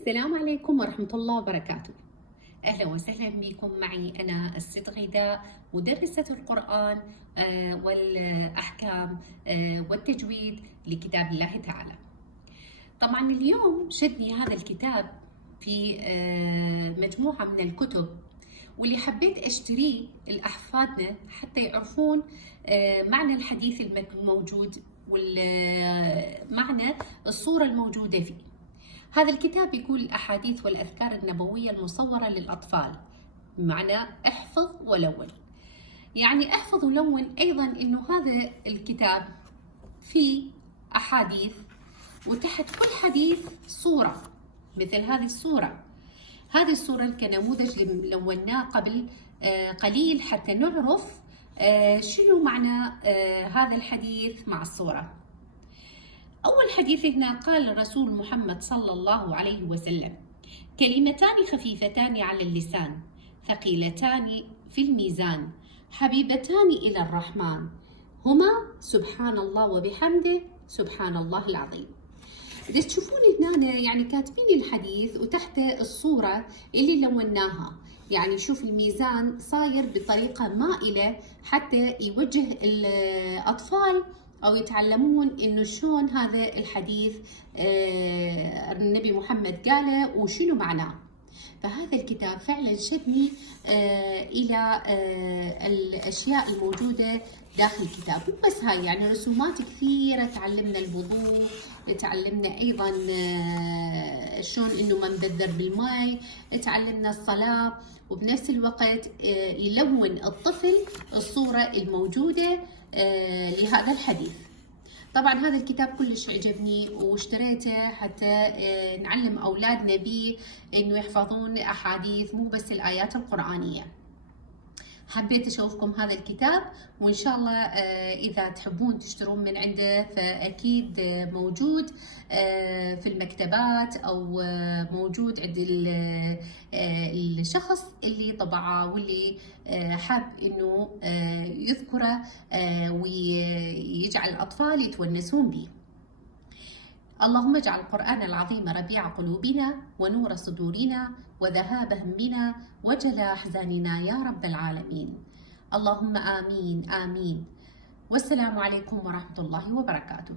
السلام عليكم ورحمة الله وبركاته. أهلا وسهلا بكم معي أنا الست غيداء، مدرسة القرآن والأحكام والتجويد لكتاب الله تعالى. طبعا اليوم شدني هذا الكتاب في مجموعة من الكتب، واللي حبيت أشتريه لأحفادنا حتى يعرفون معنى الحديث الموجود والمعنى الصورة الموجودة فيه. هذا الكتاب يقول الأحاديث والأذكار النبوية المصورة للأطفال، بمعنى احفظ ولون. يعني احفظ ولون أيضا إنه هذا الكتاب فيه أحاديث، وتحت كل حديث صورة مثل هذه الصورة. هذه الصورة كنموذج لوناه قبل قليل حتى نعرف شنو معنى هذا الحديث مع الصورة. أول حديث هنا قال الرسول محمد صلى الله عليه وسلم: كلمتان خفيفتان على اللسان ثقيلتان في الميزان حبيبتان إلى الرحمن هما سبحان الله وبحمده سبحان الله العظيم. إذا تشوفون هنا يعني كاتبين الحديث وتحت الصورة اللي لوناها، يعني شوف الميزان صاير بطريقة مائلة حتى يوجه الأطفال أو يتعلمون إنه شلون هذا الحديث النبي محمد قاله وشنو معناه. فهذا الكتاب فعلا شدني إلى الأشياء الموجودة داخل الكتاب. مو بس هاي، يعني رسومات كثيرة، تعلمنا الوضوء، تعلمنا أيضا شلون إنه ما نبذر بالماء، تعلمنا الصلاة، وبنفس الوقت يلون الطفل الصورة الموجودة لهذا الحديث. طبعا هذا الكتاب كلش عجبني واشتريته حتى نعلم أولادنا به إنه يحفظون أحاديث مو بس الآيات القرآنية. حبيت أشوفكم هذا الكتاب، وإن شاء الله إذا تحبون تشترون من عنده فأكيد موجود في المكتبات أو موجود عند الشخص اللي طبعه واللي حاب إنه يذكره ويجعل الأطفال يتونسون به. اللهم اجعل القرآن العظيم ربيع قلوبنا ونور صدورنا وذهاب همنا وجلاء أحزاننا يا رب العالمين. اللهم آمين آمين. والسلام عليكم ورحمة الله وبركاته.